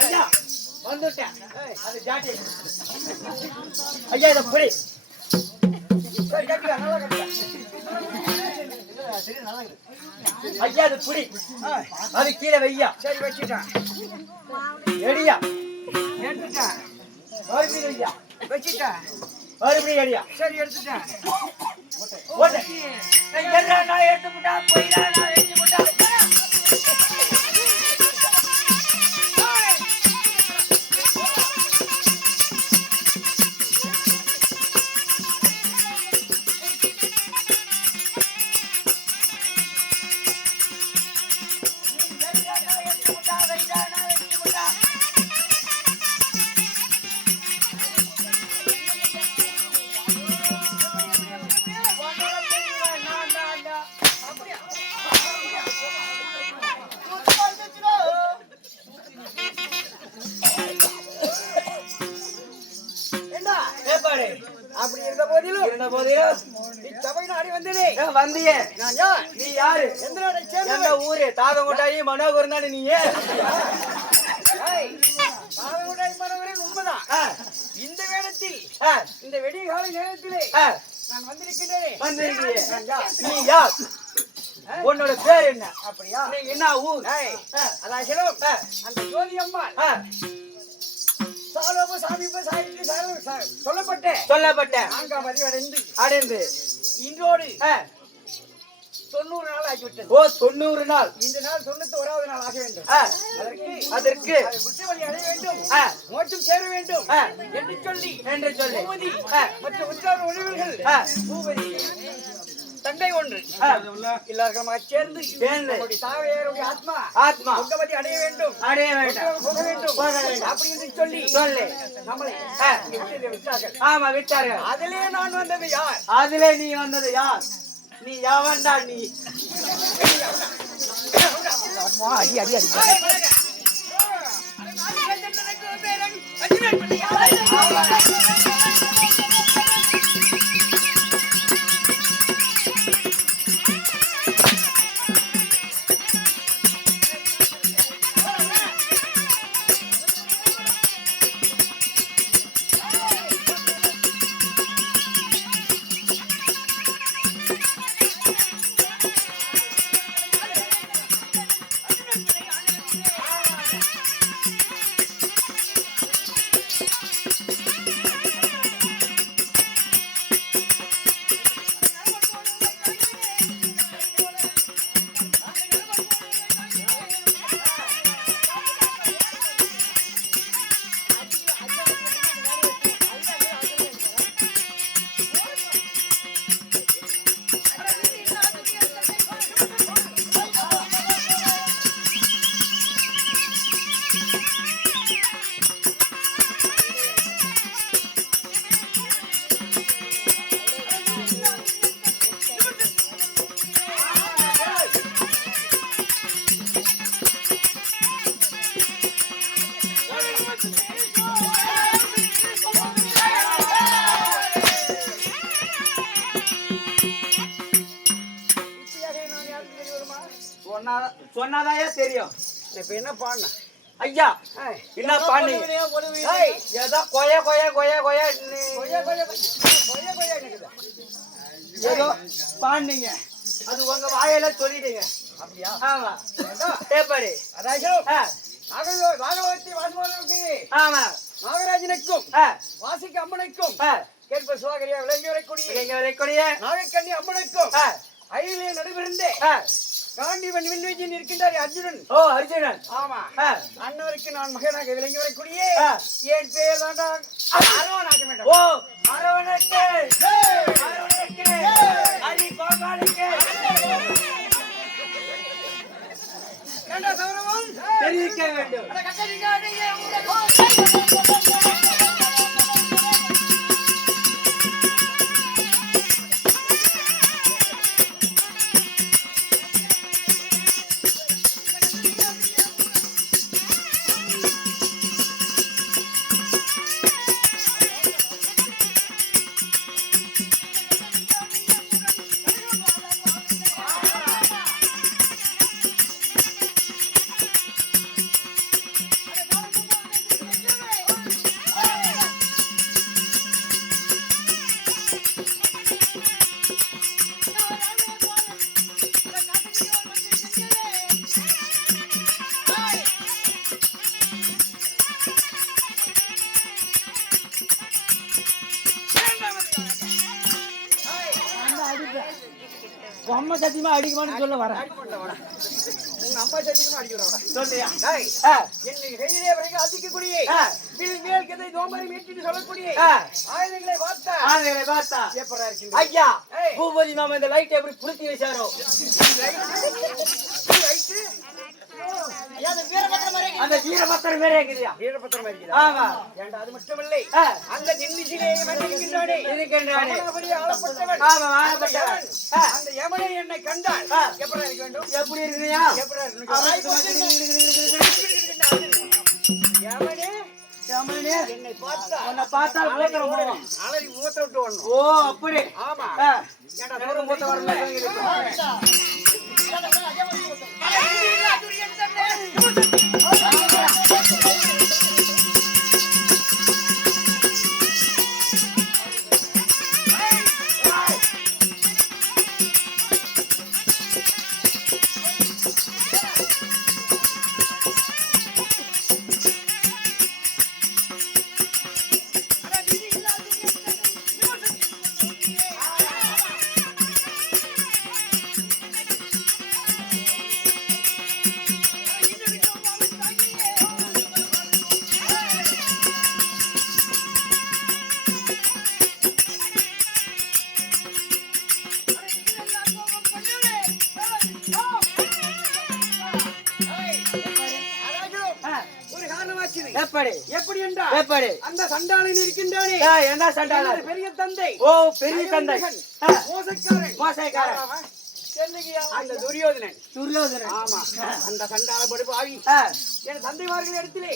ஐயா வந்துட்டேன். அது ஜாட்டி. ஐயா இத புடி. சரி கட்டிடா, நல்லா கட்டிடா. ஐயா அது புடி. அது கீழே வையா. சரி வச்சிட்டேன். எடியா. எடுத்துட்டேன். மறுபடியும் வையா. வச்சிட்டேன். மறுபடியும் எடியா. சரி எடுத்துட்டேன். ஓட்டு. எங்கடா நான் எடுத்து போட்டா போயிடா நான் எடுத்து போட்டா. அப்படி இருந்த போதிலும் சபை நாடி வந்தேனே. வந்தியே நீ யாரு? எந்த ஊரு? தாதங்கோட்டாயி மனோகர் தானே நீ? தாதங்கோட்டாயி மனோகரன் உண்மைதான். இந்த வேடத்தில் இந்த வெடிய கால நேரத்திலே நான் வந்திருக்கிறேன். நீ யார்? உன்னோட பேர் என்ன? அப்படியா? நீங்க என்ன ஊர்? அதான் அந்த ஜோதி அம்மாள் சொல்லப்பட்ட அடைந்து இன்றோடு 90 நாள் ஆகிவிட்டது. ஓ 90 நாள். இந்த நாள் 91வது நாள் ஆக வேண்டும். அதற்கு உச்சவழி அடைய வேண்டும், மோட்சம் சேர வேண்டும் என்று சொல்லி மற்ற உற்சாக உணவுகள் பூபதி தண்டை ஒன்று எல்லாருக்கும் சேர்ந்து தாவையருடைய ஆத்மா உங்கபதி அடைய வேண்டும் போக வேண்டும் அப்படி என்று சொல்லி நம்மளை விட்டார்கள். ஆமா விட்டார்கள். அதிலே நான் வந்தது யார்? அதிலே நீ வந்தது யார்? நீ யாவன்டா நீ? அடி அடி அடி சொன்னாதாயா தெரியும். இப்ப என்ன பாடின ஐயா? என்ன பாடுனீங்க? ஏதோ கொய கொய கொய கொய ஏதோ பாடுனீங்க. அது உங்க வாயில சொல்லிட்டீங்க. அப்படியா? ஆமா. பேப்பரு ஆமா. நாகராஜனுக்கும் வாசிக்கு அம்மனுக்கும் கேட்ப சுவாகரியா விளங்கி வரக்கூடிய நாகக்கண்ணி அம்மனுக்கும் அயிலே நடுவிருந்தே காண்டிவன் விண்வெஜின் இருக்கின்றார் அர்ஜுனன். ஓ அர்ஜுனன். ஆமா. அன்னவருக்கு நான் மகனாக விளங்கி வரக்கூடிய என் பேர் தாண்டா அரவணாக. ஓ அரவணக்கு ஹரி கோபாலுக்கு தெரிவிக்க வேண்டும். அம்மா சத்தியமா அடிக்குமான்னு சொல்ல வரேன். உங்க அம்மா சத்தியமா அடிக்கிறவடா சொல்லியா? என்னை கையிலே வரைக்கும் அதிக்கக்கூடிய மேல் கதை தோமரை மீட்டு சொல்லக்கூடிய ஆயுதங்களை பார்த்தா எப்படா இருக்கு ஐயா பூபதி மாமா இந்த லைட் எப்படி புளுத்தி வச்சாரோ அந்த வீரபத்திரம் மேலே இருக்குதியா? வீரபத்திரம் இருக்குதா? ஆமா. ஏண்டா அது மட்டும் இல்லை, அந்த நின்னிசிலே மன்னிக்கின்றானே இருக்கின்றானே ஆளப்பட்டவன். ஆமா ஆளப்பட்டவன். அந்த யமனை என்னை கண்டால் எப்படி இருக்க வேண்டும்? எப்படி இருக்குறியா? எப்படி யமனே யமனே என்னை பார்த்தா உன்னை பார்த்தால் மூத்திரம் போடுவான். அலறி மூத்திரம் விட்டு ஓடணும். ஓ அப்படி. ஆமா. ஏண்டா தூரம் மூத்த வரல. எப்படி என்றால் எப்படி அந்த சண்டாளன் இருக்கின்றானே என்ன சண்டாளன்? பெரிய தந்தை. ஓ பெரிய தந்தை மோசக்காரன் அந்த துரியோதனன். ஆமா. அந்த சண்டாள படுபாவி என் தந்தைமார்கள் இடத்திலே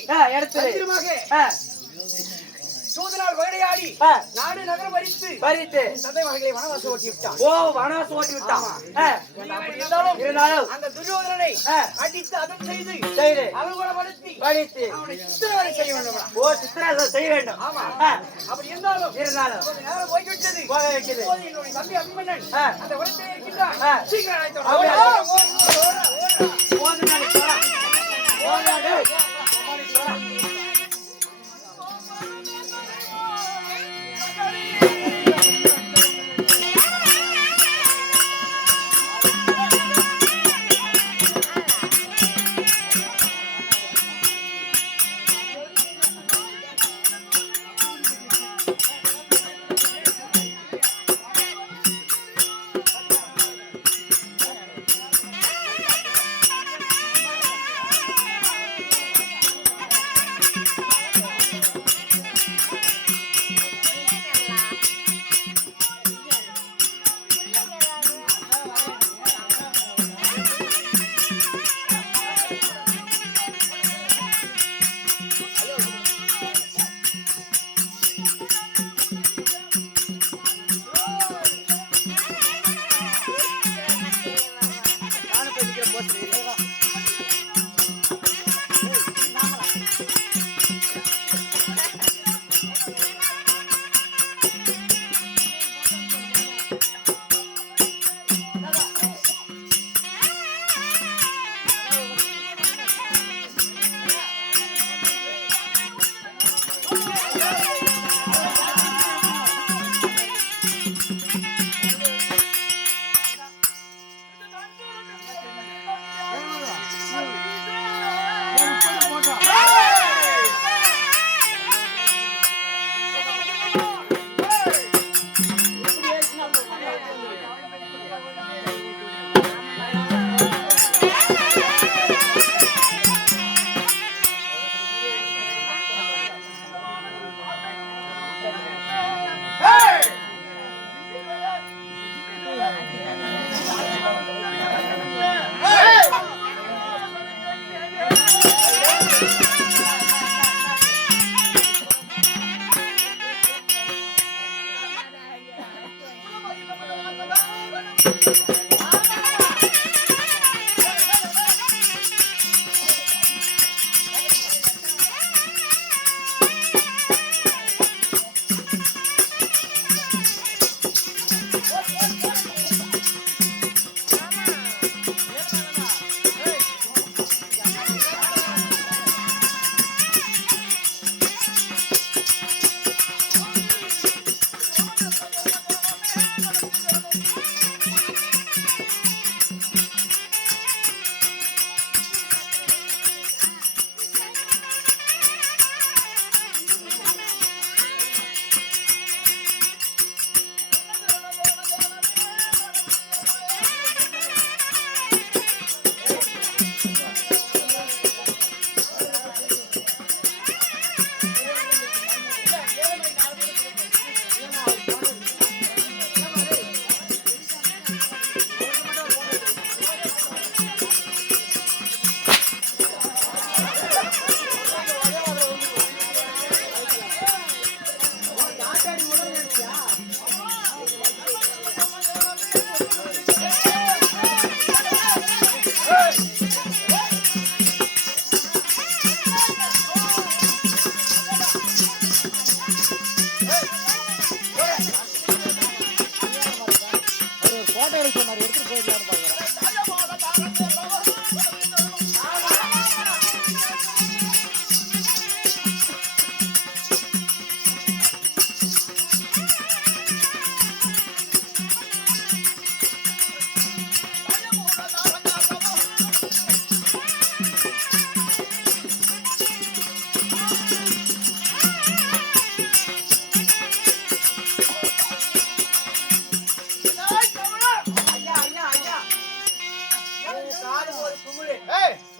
சூதனால் வேடையாடி நாடு நகரம் பறித்து தந்தைமார்களை வனவாசம் ஓட்டி விட்டான். ஓ வனவாசம் ஓட்டி விட்டான். இருந்தாலும் அந்த துரியோதனனை அடித்து அதம் செய்து அவகுணப்படுத்தி அவனை சித்திரவதை செய்ய வேண்டும். ஓ சித்திரவதை செய்ய வேண்டும். ஆமா. அப்படி இருந்தாலும் கொஞ்ச நேரம் போய்விட்டது. என்னுடைய தம்பி அபிமன்னன் அந்த உலகத்திலே இருக்கின்றான். சீக்கிரம்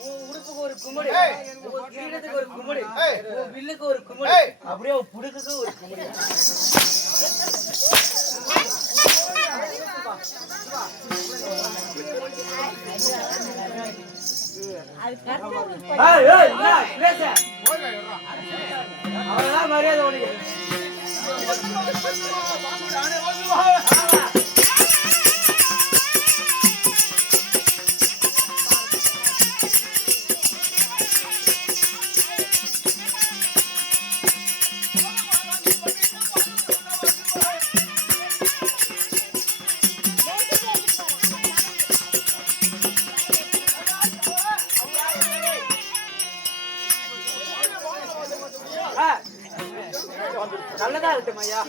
உன் உடுப்புக்கு ஒரு கும்பிடு, உன் கிரீடத்துக்கு ஒரு கும்பிடு, உன் வில்லுக்கு ஒரு கும்பிடு, அப்படியே உன் புடுக்குக்கு ஒரு கும்பிடு. அவ்வளவுதான் மரியாதை உனக்கு. நல்லதா இருக்கட்டும் ஐயா.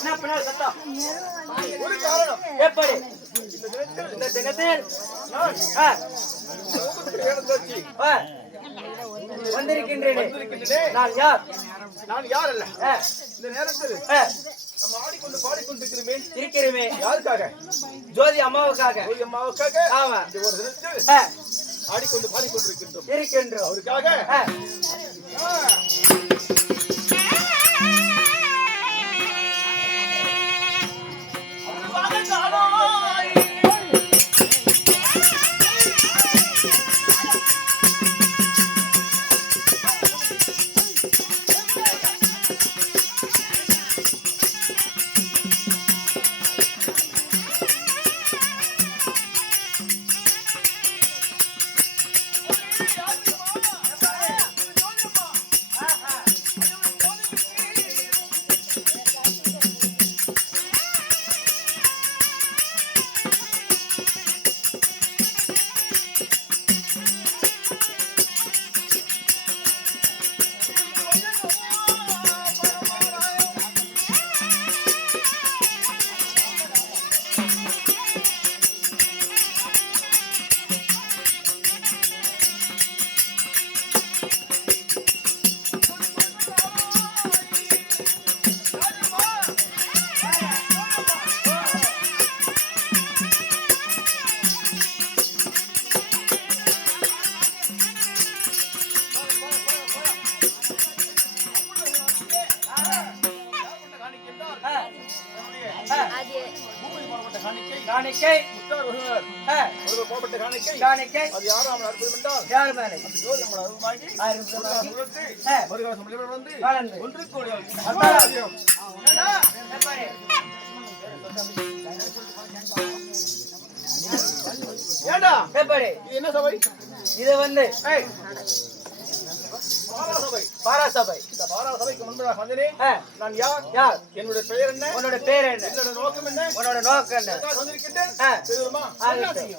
என்ன பண்ண சத்தம்? ஒரு காரணம். எப்படி இந்த தினத்தில் வந்திருக்கின்றேனே நான் யார்? நான் யார் அல்ல. இந்த நேரத்தில் நம்ம ஆடிக்கொண்டு பாடிக்கொண்டிருக்கிறோமே இருக்கிறோமே யாருக்காக? ஜோதி அம்மாவுக்காக. ஒரு அம்மாவுக்காக ஆமா. இந்த ஒரு தினத்தில் ஆடிக்கொண்டு பாடிக்கொண்டிருக்கின்றோம். இருக்கின்றோம். அவருக்காக காணிக்கை முத்தார் ஒருவர் போகப்பட்ட காணிக்கை அது யாரும் அற்புதம் என்றால் யார் மேலே ஜோதி நம்மளை அருள்வாங்கி வந்து வளர்ந்து ஒன்று கோடி ஏண்டா எப்படி இது என்ன சபை? இது வந்து பாராசபை. பாராசபை. இந்த பாராசபைக்கு முன்பதாக வந்தேன். நான் யார்? யார்? என்னுடைய பெயர் என்ன? உன்னோட பேர் என்ன? என்னோட நோக்கம் என்ன? உன்னோட நோக்கம் என்ன? எதற்காக வந்திருக்கின்றேன்? தெரியுமா? ஆகட்டும்.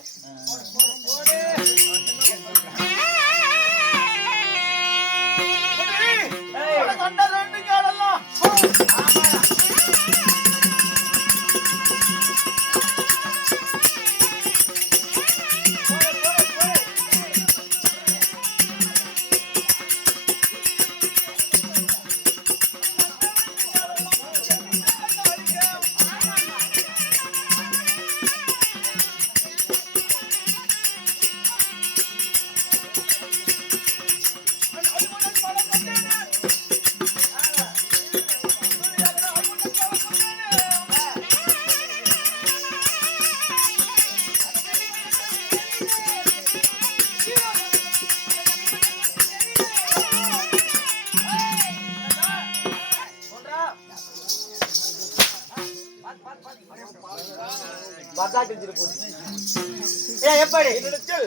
எப்படி என்னிடத்தில்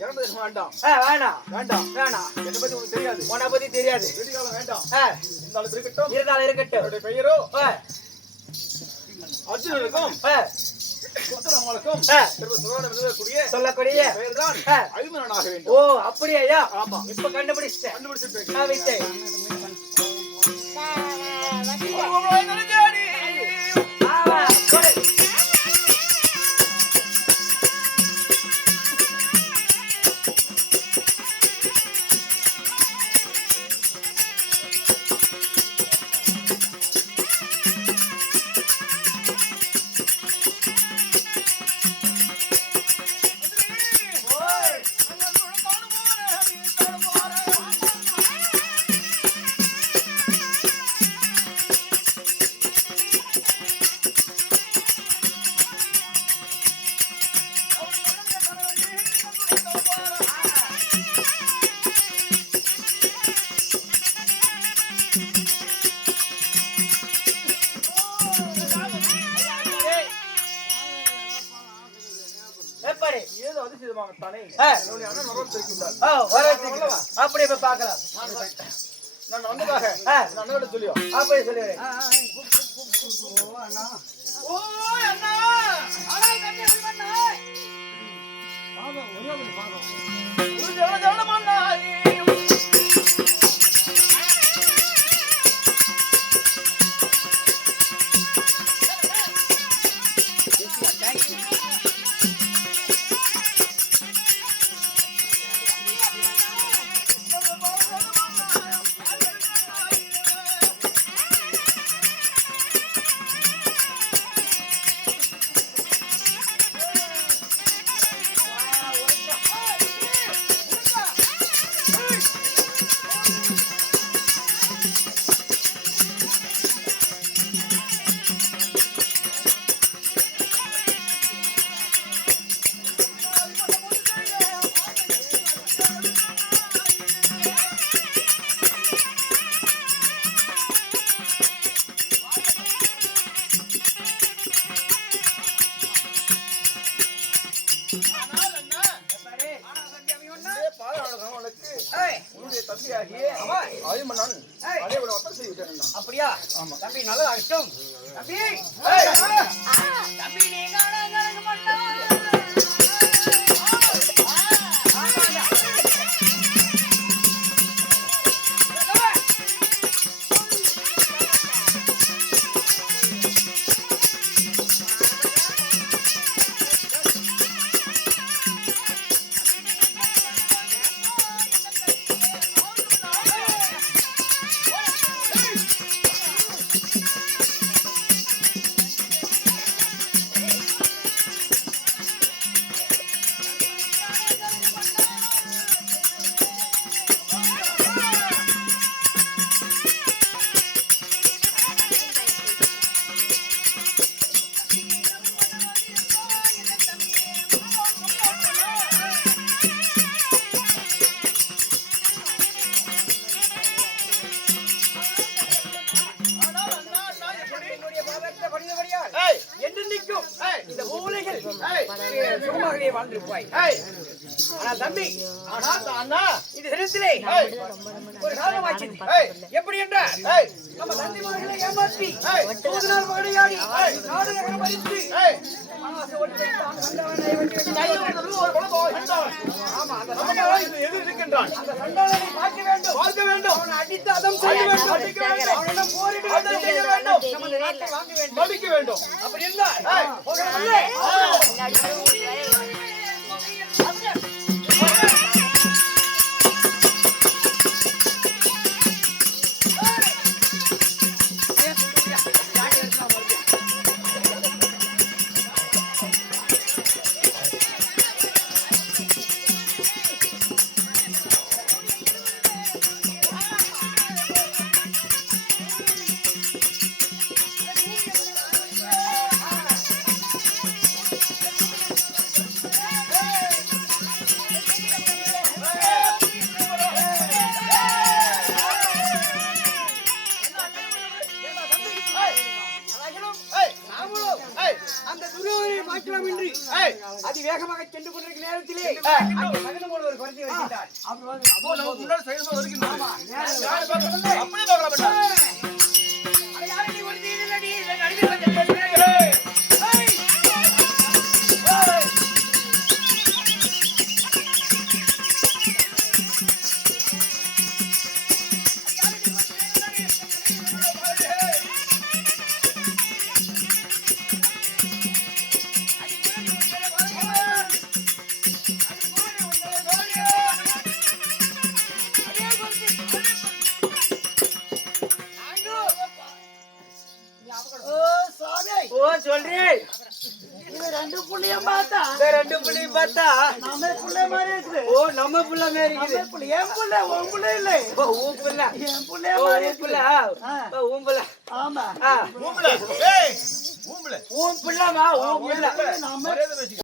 இறந்தது வேண்டாம். வேணாம் வேண்டாம் வேணாம். என்னை பத்தி உனக்கு தெரியாது. உன்னை பத்தி தெரியாது. விடிகாலம் வேண்டாம். இருந்தாலும் இருக்கட்டும். இருந்தாலும் இருக்கட்டும். என்னுடைய பெயரோ அர்ஜுனனுக்கும் புத்தனமாளுக்கும் சொல்லக்கூடிய பெயர்தான் ஐமனனாக வேண்டும். ஓ அப்படியா? ஆமா. இப்ப கண்டுபிடிச்சிட்டேன். கண்டுபிடிச்சிட்டு நான் விட்டேன். காரணமாகத்தானே ஆ. என்னுடைய அண்ணன் வரம் தெரிவித்தார். வரவேற்கிறேன். அப்படியே போய் பார்க்கலாம். நான் வந்ததாக ஆ. என் அண்ணனிடம் சொல்லியோ. அப்படியே சொல்லிடுறேன். ஓ அண்ணா ஒரு ஜன ஜனமன்னாய். உன்னுடைய தம்பியாகிய அரிமன்னன் அடைவிட ஒப்பம் செய்து விட்டான். அப்படியா? தம்பி நல்லதாகட்டும். தம்பி தம்பி நீங்க அழகு பண்ணா ஏய், என்றென்றைக்கும் இந்த ஊழைகள் ஏய், சுகமாகவே வாழ்ந்திருப்பாய். ஏய், ஆனால் தம்பி அண்ணா, இந்த தினத்திலே ஏய், ஒரு காரணமாச்சு. ஏய், எப்படி என்றால் ஏய், நம்ம தந்தைமார்களை ஏமாற்றி ஏய், தூதுநாள் மகளையாடி நாடு நகரம் அழித்து ஏய், மனவாசை ஒழித்து அந்த சண்டாளனை வெட்டி நல்லவன் ஒரு குலத்தோய் என்றான். ஆமா, அந்த நமக்காக இது எதிர் இருக்கின்றான். அந்த சண்டாளனை பார்க்க வேண்டும். பார்க்க வேண்டும். அவனை அடித்து அதம் செய்ய வேண்டும். அடிக்க வேண்டும். அவனிடம் போரிட அதம் வேண்டும். செய்ய வேண்டும். நமது நாட்டை வாங்க வேண்டும். மதிக்க வேண்டும். அப்படி இருந்தால் ஏய். போகலாமல்லே? ஏய், நாமளும் ஏய், அந்த துரோகரை பார்க்கலாம் என்று ஏய், அதிவேகமாக சென்று கொண்டிருக்கிற நேரத்திலே அங்கே மகனும் ஒரு குறைச்சி வருகின்றார். அப்போ நமக்கு முன்னாடி செயல்பட வருகின்றது. யாரை பார்க்கவில்லை? அப்படியே பார்க்கலாம் வேண்டாம். அதை யாரை நீ ஒரு தீவிரடி, இதை நடுவில் கொஞ்சம் பேசுகிறீர்களே. ஏய்! ஏய்! ஓ சொல்றேன். இது ரெண்டு புள்ளியும் பார்த்தா இந்த ரெண்டு புள்ளையும் பார்த்தா நம்ம புள்ள மாதிரி இருக்குது. ஓ நம்ம புள்ள மாதிரி இருக்குது. என் புள்ள உன் புள்ள இல்லை. ஓ உன் புள்ள. என் புள்ள ஓ மாதிரி உன் புள்ள. இருக்குது. ஓ உன் புள்ள. ஆமா ஆ ஊம்புல. ஏய், ஊம்புல. உன் புள்ளமா உன் புள்ள. நம்ம மரியாதை பேசிக்க.